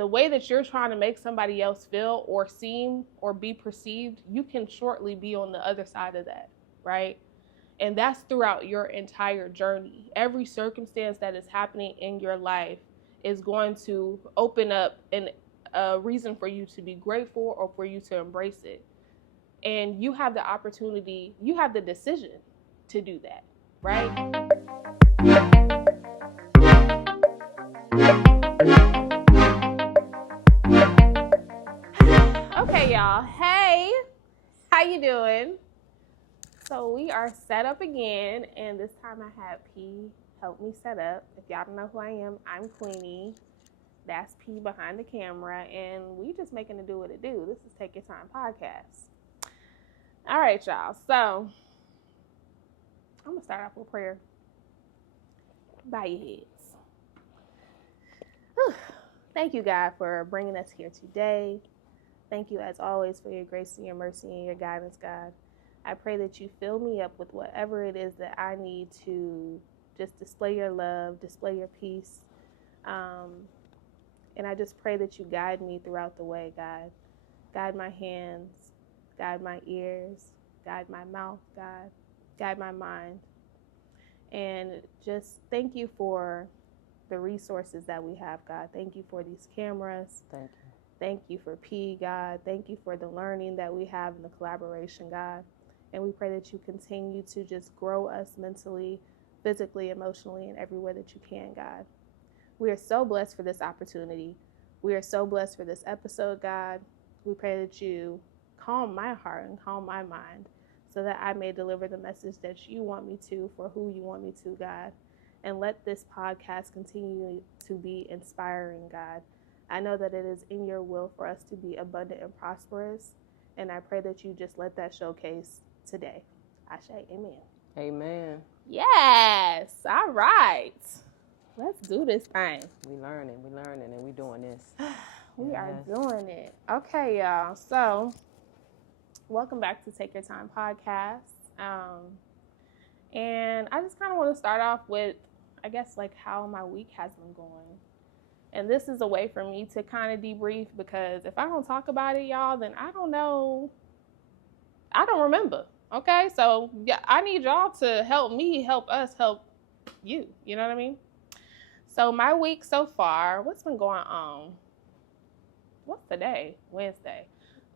the way that you're trying to make somebody else feel or seem or be perceived, you can shortly be on the other side of that, right? And that's throughout your entire journey. Every circumstance that is happening in your life is going to open up a reason for you to be grateful or for you to embrace it. And you have the opportunity, you have the decision to do that, right? Okay, y'all. Hey, how you doing? So we are set up again, and this time I had P help me set up. If y'all don't know who I am, I'm Queeney. That's P behind the camera, and we just making it do what it do. This is Take Your Time podcast. All right, y'all. So I'm gonna start off with prayer. Bow your heads. Whew. Thank you, God, for bringing us here today. Thank you, as always, for your grace and your mercy and your guidance, God. I pray that you fill me up with whatever it is that I need to just display your love, display your peace. And I just pray that you guide me throughout the way, God. Guide my hands, guide my ears, guide my mouth, God. Guide my mind. And just thank you for the resources that we have, God. Thank you for these cameras. Thank you. Thank you for P, God. Thank you for the learning that we have in the collaboration, God. And we pray that you continue to just grow us mentally, physically, emotionally, in every way that you can, God. We are so blessed for this opportunity. We are so blessed for this episode, God. We pray that you calm my heart and calm my mind so that I may deliver the message that you want me to for who you want me to, God. And let this podcast continue to be inspiring, God. I know that it is in your will for us to be abundant and prosperous, and I pray that you just let that showcase today. Ashe, amen. Amen. Yes. All right. Let's do this thing. We learning, and we doing this. We are doing it. Okay, y'all. So, welcome back to Take Your Time podcast. And I just kind of want to start off with, I guess, like how my week has been going. And this is a way for me to kind of debrief, because if I don't talk about it, y'all, then I don't know. I don't remember. Okay? So yeah, I need y'all to help me, help us, help you. You know what I mean? So my week so far, what's been going on? What's the day? Wednesday.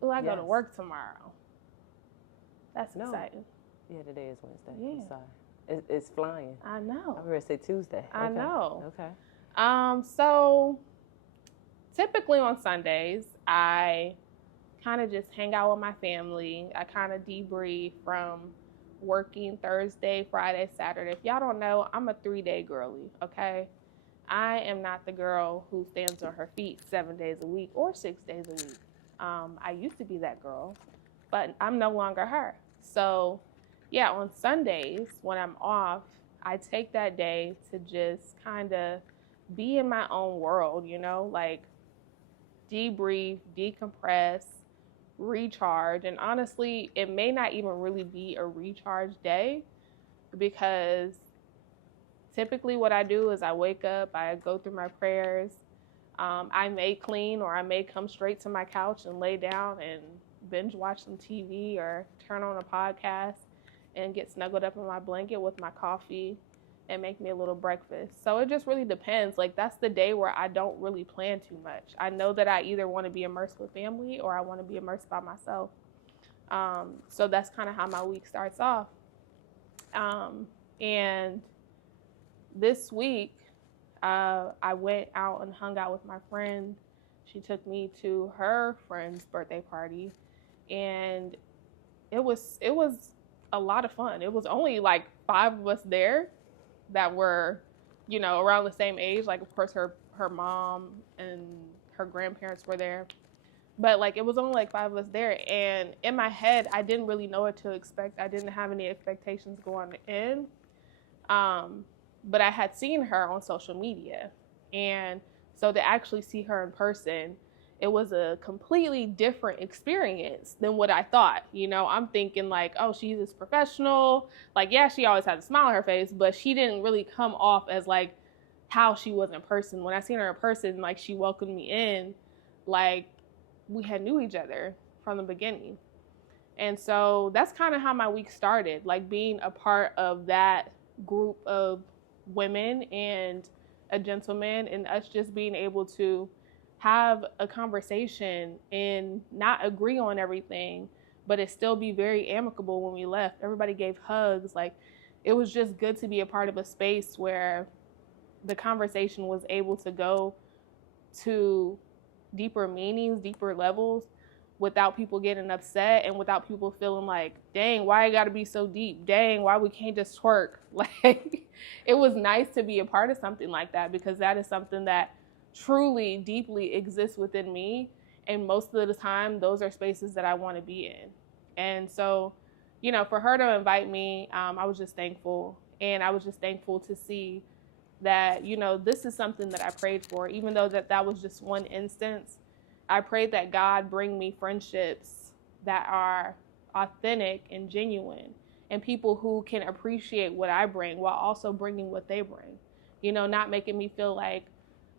Ooh, I go to work tomorrow. That's exciting. Yeah, today is Wednesday. Yeah. I'm sorry. It's flying. I know. I'm going to say Tuesday. I know. Okay. So typically on Sundays, I kind of just hang out with my family. I kind of debrief from working Thursday, Friday, Saturday. If y'all don't know, I'm a 3-day girly, okay? I am not the girl who stands on her feet 7 days a week or 6 days a week. I used to be that girl, but I'm no longer her. So yeah, on Sundays when I'm off, I take that day to just kind of be in my own world, you know, like debrief, decompress, recharge. And honestly, it may not even really be a recharge day, because typically what I do is I wake up, I go through my prayers, I may clean, or I may come straight to my couch and lay down and binge watch some TV or turn on a podcast and get snuggled up in my blanket with my coffee and make me a little breakfast. So it just really depends. Like, that's the day where I don't really plan too much. I know that I either want to be immersed with family or I want to be immersed by myself. So that's kind of how my week starts off. And this week, I went out and hung out with my friend. She took me to her friend's birthday party, and it was a lot of fun. It was only like 5 of us there that were, you know, around the same age. Like, of course, her mom and her grandparents were there, but like it was only like 5 of us there. And in my head, I didn't really know what to expect. I didn't have any expectations going in. But I had seen her on social media, and so to actually see her in person, it was a completely different experience than what I thought. You know, I'm thinking like, oh, she's this professional. Like, yeah, she always had a smile on her face, but she didn't really come off as like how she was in person. When I seen her in person, like, she welcomed me in, like we had knew each other from the beginning. And so that's kind of how my week started, like being a part of that group of women and a gentleman, and us just being able to have a conversation and not agree on everything, but it still be very amicable. When we left, everybody gave hugs. Like, it was just good to be a part of a space where the conversation was able to go to deeper meanings, deeper levels, without people getting upset and without people feeling like, dang, why it gotta be so deep? Dang, why we can't just twerk? Like, it was nice to be a part of something like that, because that is something that truly, deeply exists within me. And most of the time, those are spaces that I want to be in. And so, you know, for her to invite me, I was just thankful. And I was just thankful to see that, you know, this is something that I prayed for, even though that was just one instance. I prayed that God bring me friendships that are authentic and genuine, and people who can appreciate what I bring while also bringing what they bring. You know, not making me feel like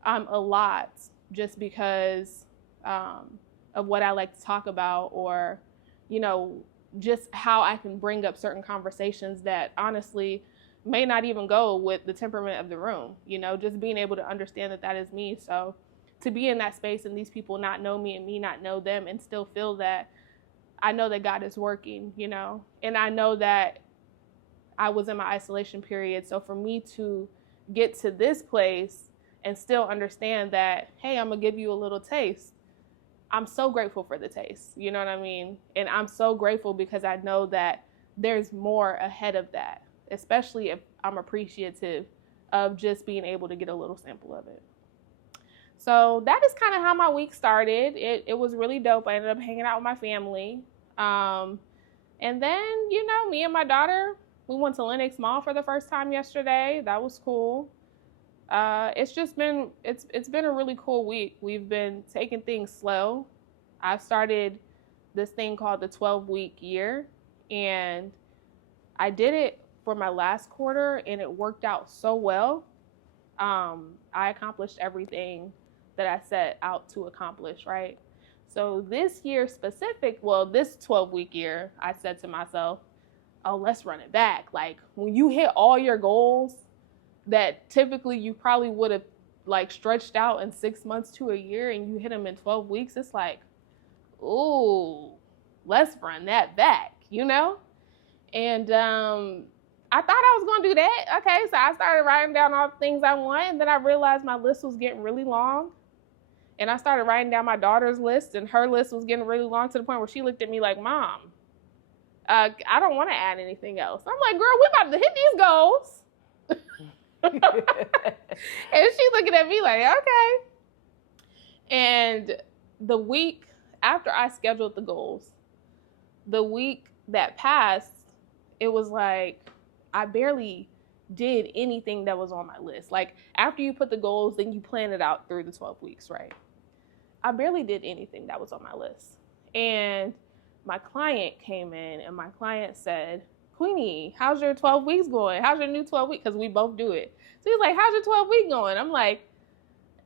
I'm a lot just because of what I like to talk about, or, you know, just how I can bring up certain conversations that honestly may not even go with the temperament of the room. You know, just being able to understand that that is me. So to be in that space and these people not know me and me not know them, and still feel that I know that God is working, you know, and I know that I was in my isolation period. So for me to get to this place and still understand that, hey, I'm gonna give you a little taste, I'm so grateful for the taste, you know what I mean? And I'm so grateful because I know that there's more ahead of that, especially if I'm appreciative of just being able to get a little sample of it. So that is kind of how my week started. It was really dope. I ended up hanging out with my family. And then, you know, me and my daughter, we went to Lenox Mall for the first time yesterday. That was cool. It's been a really cool week. We've been taking things slow. I've started this thing called the 12-week year, and I did it for my last quarter, and it worked out so well. I accomplished everything that I set out to accomplish, right? So this year this 12-week year, I said to myself, oh, let's run it back. Like, when you hit all your goals that typically you probably would have like stretched out in 6 months to a year, and you hit them in 12 weeks, it's like, ooh, let's run that back, you know? And I thought I was going to do that. Okay, so I started writing down all the things I want, and then I realized my list was getting really long. And I started writing down my daughter's list, and her list was getting really long, to the point where she looked at me like, Mom, I don't want to add anything else. I'm like, girl, we're about to hit these goals. And she's looking at me like, okay. And the week after I scheduled the goals, the week that passed, it was like I barely did anything that was on my list. Like, after you put the goals, then you plan it out through the 12 weeks, right? I barely did anything that was on my list. And my client came in, and my client said, Queeney, how's your 12 weeks going? How's your new 12 weeks? Because we both do it. So he's like, how's your 12 week going? I'm like,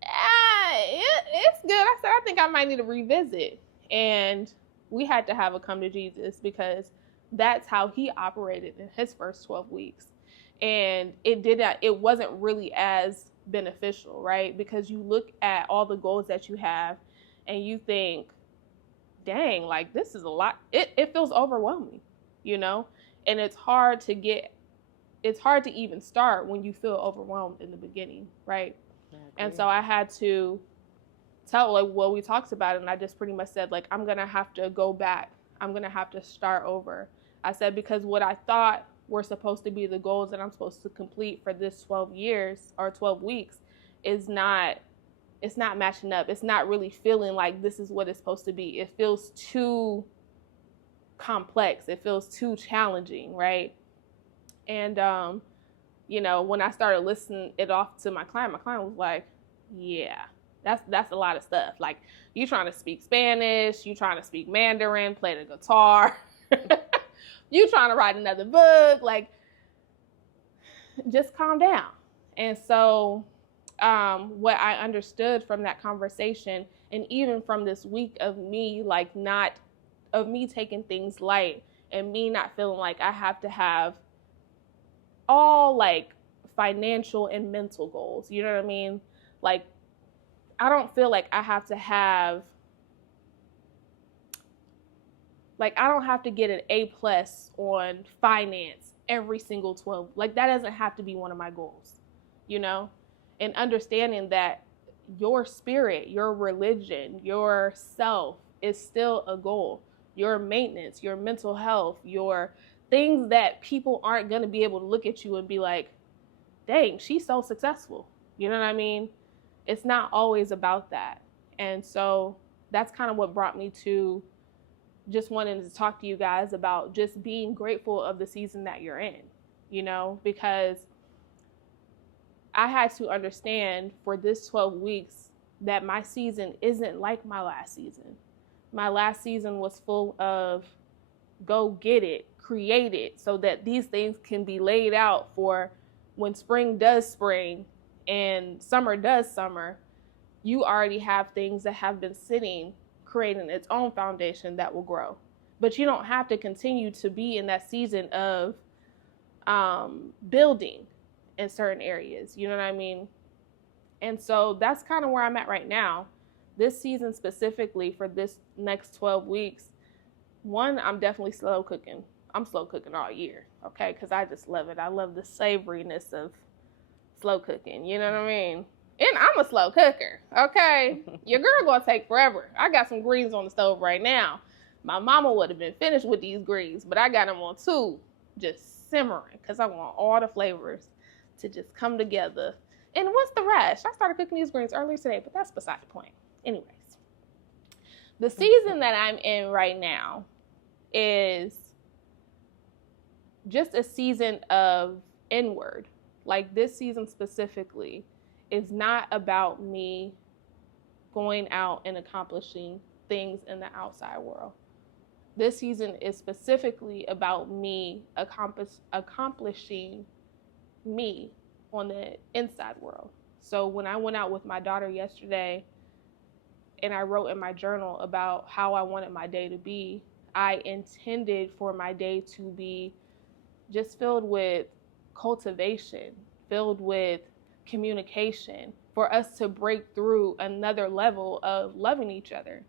it's good. I said, I think I might need to revisit. And we had to have a come to Jesus, because that's how he operated in his first 12 weeks. And it wasn't really as beneficial, right? Because you look at all the goals that you have and you think, dang, like, this is a lot. It feels overwhelming, you know? And it's hard to even start when you feel overwhelmed in the beginning, right? And so I had to we talked about it, and I just pretty much said, like, I'm going to have to go back. I'm going to have to start over. I said, because what I thought were supposed to be the goals that I'm supposed to complete for this 12 years or 12 weeks it's not matching up. It's not really feeling like this is what it's supposed to be. It feels too complex. It feels too challenging, right? And, you know, when I started listening it off to my client was like, yeah, that's a lot of stuff. Like, you trying to speak Spanish, you trying to speak Mandarin, play the guitar, you trying to write another book, like, just calm down. And so what I understood from that conversation, and even from this week of me, like, not, of me taking things light and me not feeling like I have to have all, like, financial and mental goals. You know what I mean? Like, I don't feel like I have to have, like, I don't have to get an A+ on finance every single 12. Like, that doesn't have to be one of my goals, you know? And understanding that your spirit, your religion, your self is still a goal. Your maintenance, your mental health, your things that people aren't going to be able to look at you and be like, dang, she's so successful. You know what I mean? It's not always about that. And so that's kind of what brought me to just wanting to talk to you guys about just being grateful of the season that you're in, you know, because I had to understand for this 12 weeks that my season isn't like my last season. My last season was full of go get it, create it, so that these things can be laid out for when spring does spring and summer does summer. You already have things that have been sitting, creating its own foundation that will grow. But you don't have to continue to be in that season of building in certain areas. You know what I mean? And so that's kind of where I'm at right now. This season specifically for this next 12 weeks, one, I'm definitely slow cooking. I'm slow cooking all year, okay? Because I just love it. I love the savoriness of slow cooking. You know what I mean? And I'm a slow cooker, okay? Your girl gonna take forever. I got some greens on the stove right now. My mama would have been finished with these greens, but I got them on 2, just simmering, because I want all the flavors to just come together. And what's the rush? I started cooking these greens earlier today, but that's beside the point. Anyways, the season that I'm in right now is just a season of inward. Like, this season specifically is not about me going out and accomplishing things in the outside world. This season is specifically about me accomplishing me on the inside world. So when I went out with my daughter yesterday and I wrote in my journal about how I wanted my day to be, I intended for my day to be just filled with cultivation, filled with communication, for us to break through another level of loving each other.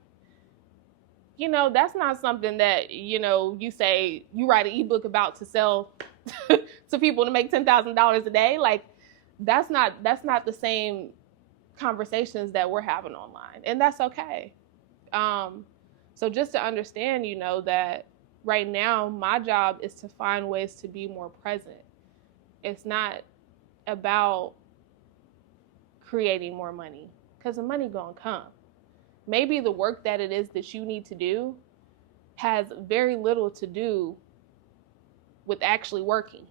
You know, that's not something that, you know, you say you write an ebook about to sell to people to make $10,000 a day. Like, that's not the same conversations that we're having online, and that's okay. So just to understand, you know, that right now my job is to find ways to be more present. It's not about creating more money, because the money gonna come. Maybe the work that it is that you need to do has very little to do with actually working.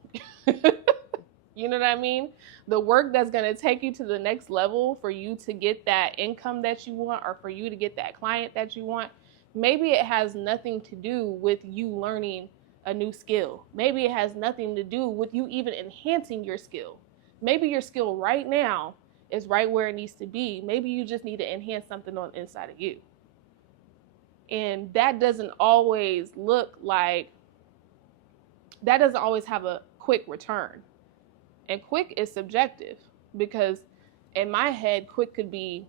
You know what I mean? The work that's going to take you to the next level for you to get that income that you want, or for you to get that client that you want, maybe it has nothing to do with you learning a new skill. Maybe it has nothing to do with you even enhancing your skill. Maybe your skill right now is right where it needs to be. Maybe you just need to enhance something on the inside of you. And that doesn't always have a quick return. And quick is subjective, because in my head, quick could be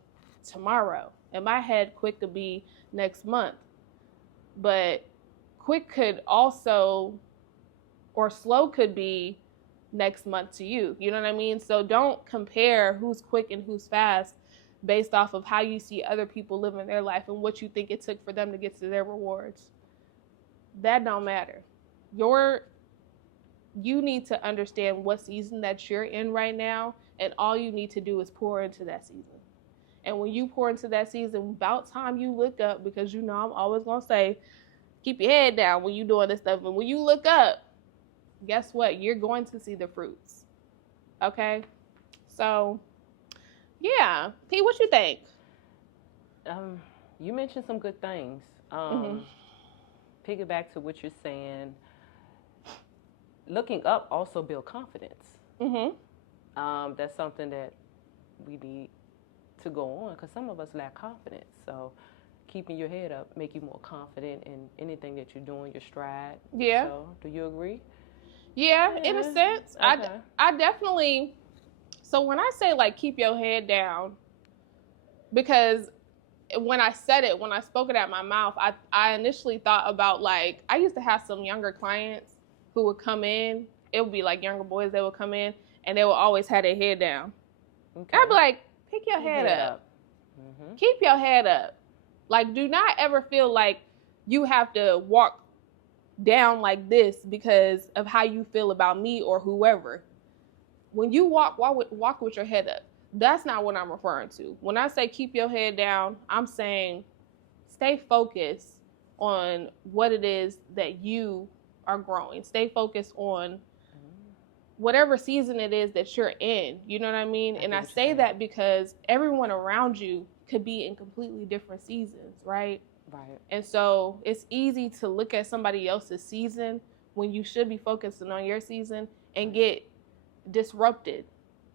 tomorrow. In my head, quick could be next month. But quick could also, or slow could be next month to you. You know what I mean? So don't compare who's quick and who's fast based off of how you see other people living their life and what you think it took for them to get to their rewards. That don't matter. You need to understand what season that you're in right now, and all you need to do is pour into that season. And when you pour into that season, about time you look up, because you know I'm always going to say, keep your head down when you're doing this stuff. And when you look up, guess what? You're going to see the fruits. Okay? So, yeah. P, what you think? You mentioned some good things. Piggyback to what you're saying. Looking up also builds confidence. That's something that we need to go on, because some of us lack confidence. So keeping your head up make you more confident in anything that you're doing, your stride. Yeah. So do you agree? Yeah, in a sense. Okay. I definitely, so when I say like keep your head down, because when I said it, when I spoke it out my mouth, I initially thought about, like, I used to have some younger clients who would come in. It would be like younger boys, they would come in and they would always have their head down. Okay. I'd be like, pick your head up. Mm-hmm. Keep your head up. Like, do not ever feel like you have to walk down like this because of how you feel about me or whoever. When you walk with your head up. That's not what I'm referring to. When I say keep your head down, I'm saying stay focused on what it is that you are growing. Stay focused on whatever season it is that you're in. You know what I mean? And I say that because everyone around you could be in completely different seasons, right? Right. And so it's easy to look at somebody else's season when you should be focusing on your season and get disrupted.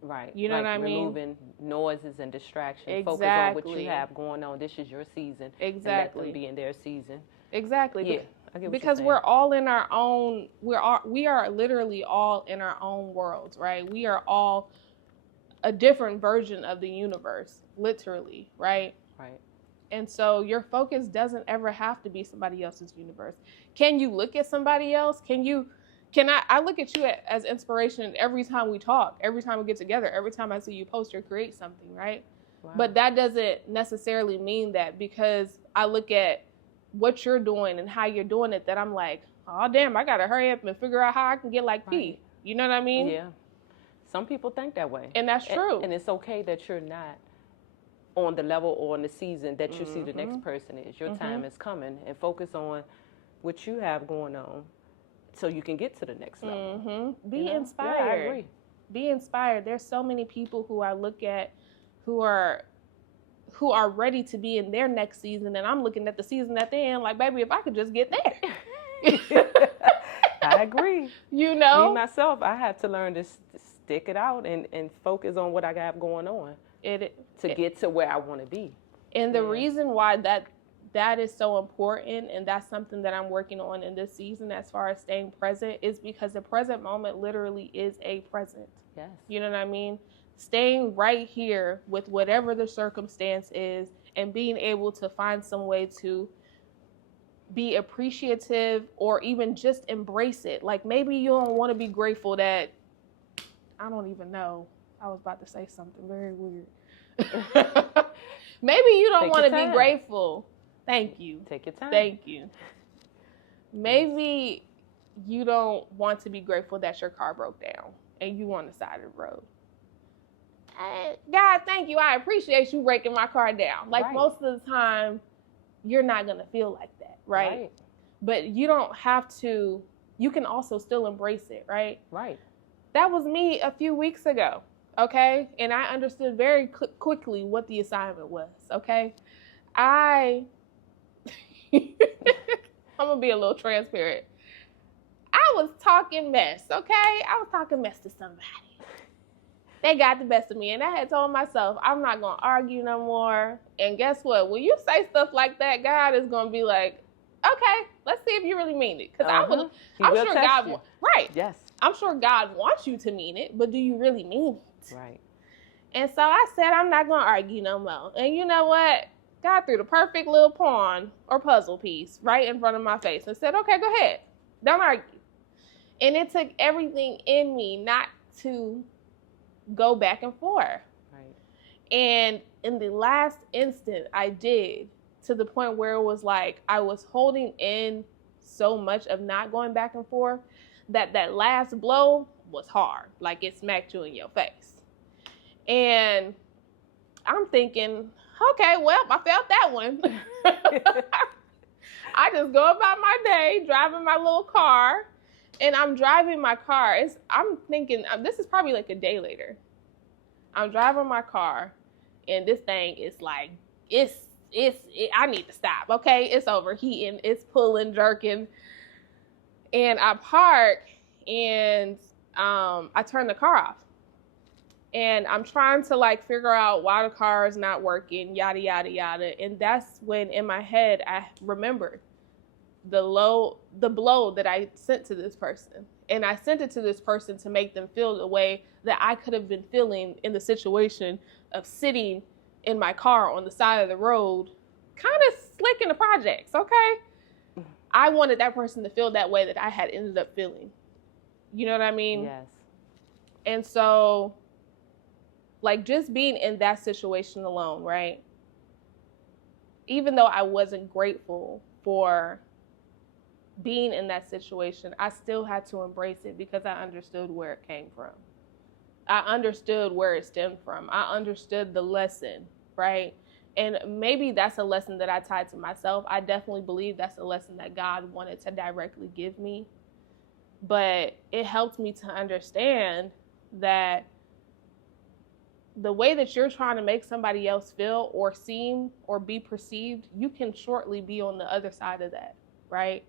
Right. You know what I mean? Removing noises and distractions. Exactly. Focus on what you have going on. This is your season. Exactly. And let them be in their season. Exactly. Yeah. I get what because you're we're all in our own. We are literally all in our own worlds, right? We are all a different version of the universe, literally, right? Right. And so your focus doesn't ever have to be somebody else's universe. Can you look at somebody else? Can I look at you as inspiration every time we talk, every time we get together, every time I see you post or create something, right? Wow. But that doesn't necessarily mean that because I look at what you're doing and how you're doing it, that I'm like, oh, damn, I got to hurry up and figure out how I can get like P. You know what I mean? Yeah. Some people think that way. And that's true. And it's okay that you're not on the level or on the season that you see the next person is. Your time is coming, and focus on what you have going on so you can get to the next level. Be inspired. Yeah, I agree. Be inspired. There's so many people who I look at who are ready to be in their next season, and I'm looking at the season that they're in like, baby, if I could just get there. I agree. You know? Me, myself, I have to learn to stick it out and focus on what I got going on to get to where I want to be. And the reason why that is so important, and that's something that I'm working on in this season as far as staying present, is because the present moment literally is a present. Yes. You know what I mean? Staying right here with whatever the circumstance is and being able to find some way to be appreciative or even just embrace it. Like, maybe you don't want to be grateful that, I don't even know. I was about to say something very weird. Maybe you don't want to be grateful. Thank you. Take your time. Thank you. Maybe you don't want to be grateful that your car broke down and you on the side of the road. God, thank you. I appreciate you breaking my car down. Like, most of the time, you're not going to feel like that, right? But you don't have to. You can also still embrace it, right? Right. That was me a few weeks ago, okay? And I understood very quickly what the assignment was, okay? I'm going to be a little transparent. I was talking mess, okay? I was talking mess to somebody. They got the best of me, and I had told myself, I'm not going to argue no more. And guess what? When you say stuff like that, God is going to be like, okay, let's see if you really mean it. Because I'm sure God, Yes. I'm sure God wants you to mean it, but do you really mean it? Right. And so I said, I'm not going to argue no more. And you know what? God threw the perfect little pawn or puzzle piece right in front of my face and said, okay, go ahead. Don't argue. And it took everything in me not to go back and forth. Right. And in the last instant, I did, to the point where it was like I was holding in so much of not going back and forth that last blow was hard. Like, it smacked you in your face. And I'm thinking, okay, well, I felt that one. I just go about my day driving my little car. And I'm driving my car. I'm thinking, this is probably like a day later. I'm driving my car, and this thing is like, I need to stop, okay? It's overheating, it's pulling, jerking. And I park, and I turn the car off. And I'm trying to like figure out why the car is not working, yada, yada, yada. And that's when in my head, I remembered the blow that I sent to this person. And I sent it to this person to make them feel the way that I could have been feeling in the situation of sitting in my car on the side of the road, kind of slick in the projects, okay? I wanted that person to feel that way that I had ended up feeling. You know what I mean? Yes. And so, like, just being in that situation alone, right? Even though I wasn't grateful for being in that situation, I still had to embrace it because I understood where it came from. I understood where it stemmed from. I understood the lesson, right? And maybe that's a lesson that I tied to myself. I definitely believe that's a lesson that God wanted to directly give me. But it helped me to understand that the way that you're trying to make somebody else feel or seem or be perceived, you can shortly be on the other side of that, right?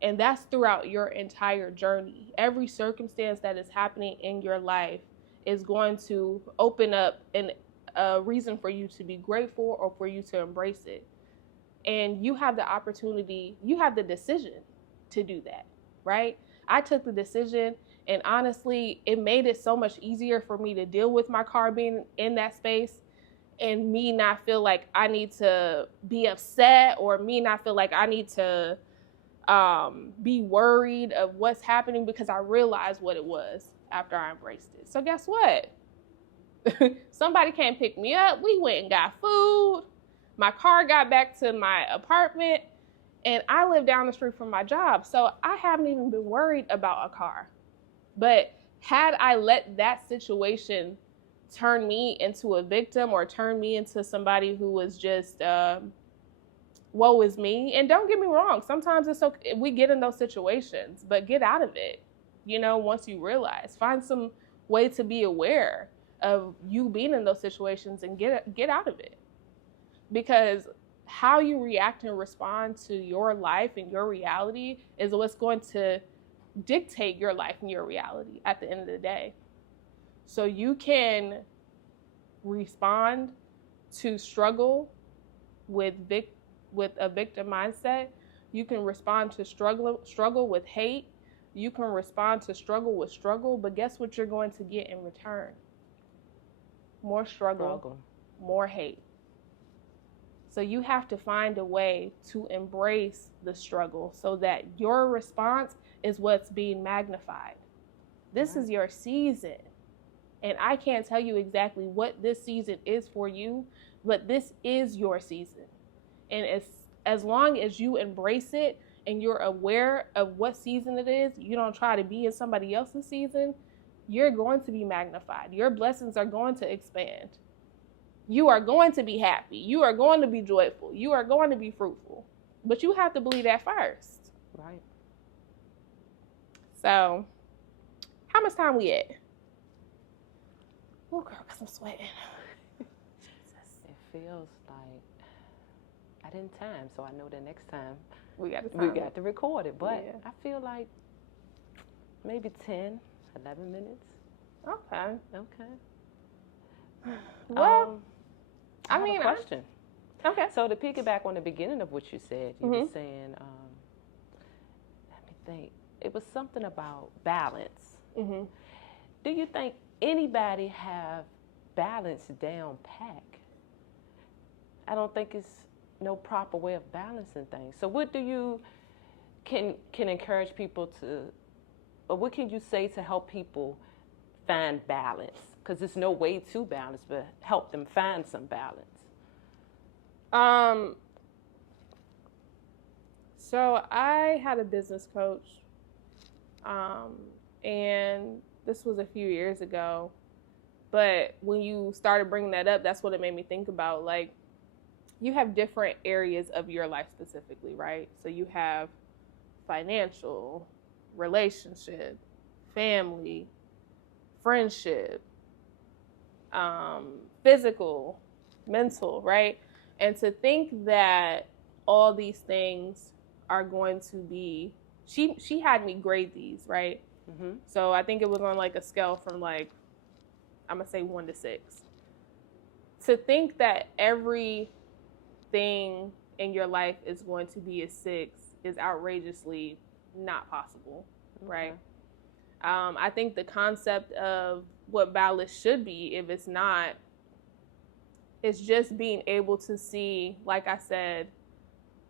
And that's throughout your entire journey. Every circumstance that is happening in your life is going to open up a reason for you to be grateful or for you to embrace it. And you have the opportunity, you have the decision to do that, right? I took the decision, and honestly, it made it so much easier for me to deal with my car being in that space and me not feel like I need to be upset or me not feel like I need to be worried of what's happening because I realized what it was after I embraced it. So guess what? Somebody came pick me up. We went and got food. My car got back to my apartment, and I live down the street from my job. So I haven't even been worried about a car. But had I let that situation turn me into a victim or turn me into somebody who was just woe is me. And don't get me wrong, sometimes it's okay. We get in those situations, but get out of it. You know, once you realize, find some way to be aware of you being in those situations and get out of it. Because how you react and respond to your life and your reality is what's going to dictate your life and your reality at the end of the day. So you can respond to struggle with a victim mindset. You can respond to struggle with hate. You can respond to struggle with struggle, but guess what you're going to get in return? More struggle. More hate. So you have to find a way to embrace the struggle so that your response is what's being magnified. This is your season. And I can't tell you exactly what this season is for you, but this is your season. And as long as you embrace it and you're aware of what season it is, you don't try to be in somebody else's season, you're going to be magnified. Your blessings are going to expand. You are going to be happy. You are going to be joyful. You are going to be fruitful. But you have to believe that first. Right. So, how much time we at? Oh, girl, because I'm sweating. Jesus. It feels like I didn't time, so I know that next time we got to record it. But yeah. I feel like maybe 10, 11 minutes. Okay. Well, I have a question. Okay. So to piggyback on the beginning of what you said, you were saying, let me think, it was something about balance. Mm-hmm. Do you think anybody have balance down pat? I don't think it's no proper way of balancing things. So what do you can encourage people to, or what can you say to help people find balance? Because there's no way to balance, but help them find some balance. So I had a business coach, and this was a few years ago. But when you started bringing that up, that's what it made me think about. Like, you have different areas of your life specifically, right? So you have financial, relationship, family, friendship, physical, mental, right? And to think that all these things are going to be, she had me grade these, right? Mm-hmm. So I think it was on like a scale from like I'm going to say 1 to 6. To think that everything in your life is going to be a 6 is outrageously not possible, right? I think the concept of what balance should be, if it's not, is just being able to see, like I said,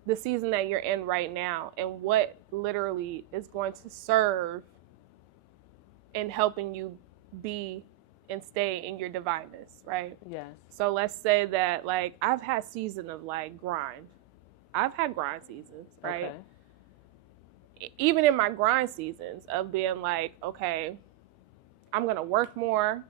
the season that you're in right now and what literally is going to serve in helping you be and stay in your divineness, right? Yes. So let's say that, like, I've had season of, like, grind. I've had grind seasons, right? Okay. Even in my grind seasons of being like, okay, I'm going to work more,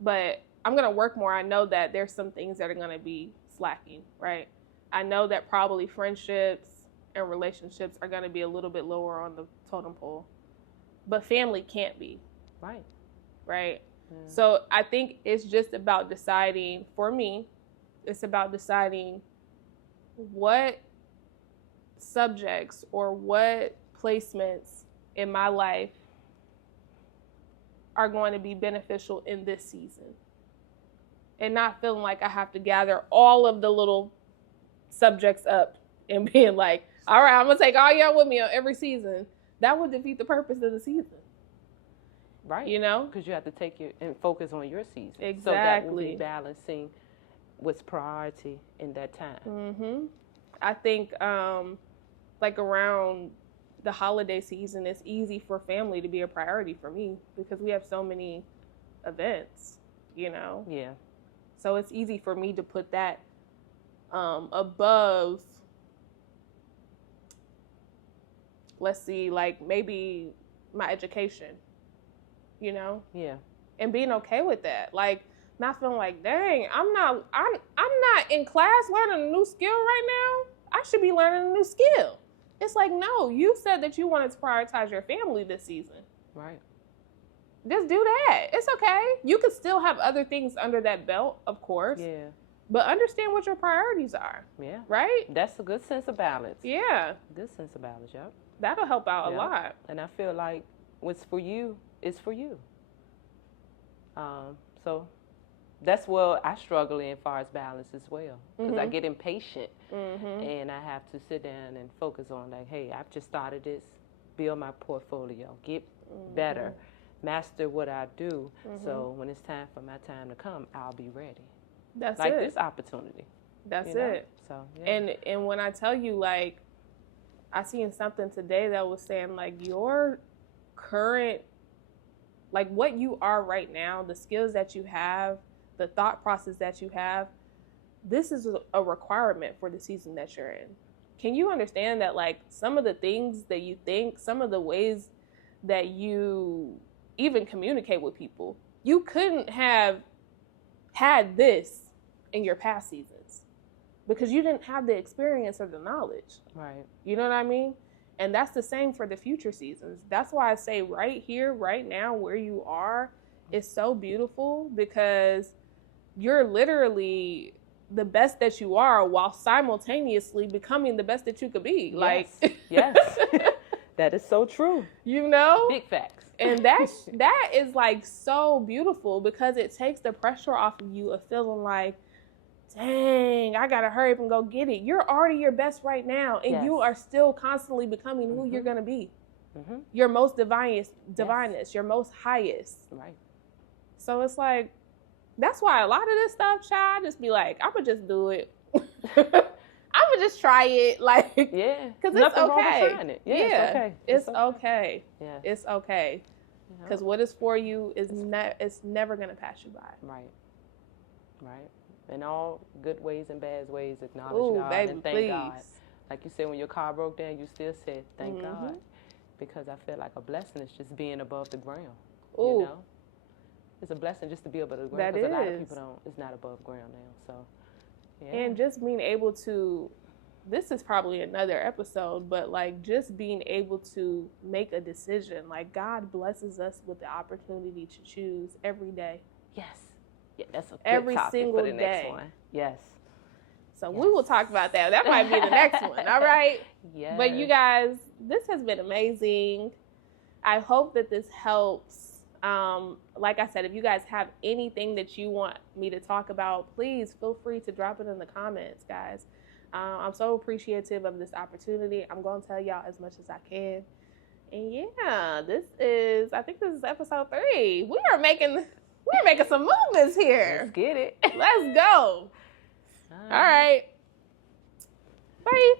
but I'm going to work more. I know that there's some things that are going to be slacking, right? I know that probably friendships and relationships are going to be a little bit lower on the totem pole, but family can't be. Right. Right? Yeah. So I think it's just about deciding, for me, it's about deciding what subjects or what placements in my life are going to be beneficial in this season. And not feeling like I have to gather all of the little subjects up and being like, all right, I'm going to take all y'all with me on every season. That would defeat the purpose of the season. Right. You know? Because you have to take and focus on your season. Exactly. So that will be balancing what's priority in that time. Mm-hmm. I think, like, around the holiday season, it's easy for family to be a priority for me because we have so many events, you know? Yeah. So it's easy for me to put that above, let's see, like, maybe my education, you know? Yeah. And being okay with that. Like, not feeling like, dang, I'm not in class learning a new skill right now. I should be learning a new skill. It's like, no, you said that you wanted to prioritize your family this season. Right. Just do that. It's okay. You could still have other things under that belt, of course. Yeah. But understand what your priorities are. Yeah. Right? That's a good sense of balance. Yeah. Good sense of balance, yep. That'll help out a lot. And I feel like what's for you is for you. So that's where I struggle in as far as balance as well. Because I get impatient and I have to sit down and focus on, like, hey, I've just started this, build my portfolio, get better, master what I do. So when it's time for my time to come, I'll be ready. That's like it. This opportunity. That's you know? it. So yeah. And when I tell you, like, I seen something today that was saying, like, your current, like, what you are right now, the skills that you have, the thought process that you have, this is a requirement for the season that you're in. Can you understand that, like, some of the things that you think, some of the ways that you even communicate with people, you couldn't have had this in your past seasons because you didn't have the experience or the knowledge. Right. You know what I mean? And that's the same for the future seasons. That's why I say right here, right now, where you are is so beautiful because you're literally the best that you are while simultaneously becoming the best that you could be. Like, yes. That is so true. You know? Big facts. And that is, like, so beautiful because it takes the pressure off of you of feeling like, dang, I got to hurry up and go get it. You're already your best right now, and you are still constantly becoming who you're going to be. Your most divinest, your most highest. Right. So it's like, that's why a lot of this stuff, child, just be like, I'm going to just do it. I'm going to just try it. Like, yeah. Because it's okay. Yeah, it's okay. It's okay. Yeah. It's okay. Because what is for you is it's never going to pass you by. Right. Right. In all good ways and bad ways, acknowledge God and thank God. Like you said, when your car broke down, you still said, thank God. Because I feel like a blessing is just being above the ground. You know? It's a blessing just to be above the ground. Because a lot of people it's not above ground now. So, yeah. And just being able to, this is probably another episode, but, like, just being able to make a decision. Like, God blesses us with the opportunity to choose every day. Yes. Yeah, that's a good every topic single for the next day. one. Yes. So we will talk about that. That might be the next one. All right. Yes. But you guys, this has been amazing. I hope that this helps Like I said, if you guys have anything that you want me to talk about, please feel free to drop it in the comments, guys. I'm so appreciative of this opportunity. I'm going to tell y'all as much as I can. And yeah, I think this is episode 3. We're making some movements here. Let's get it. Let's go. All right. Bye.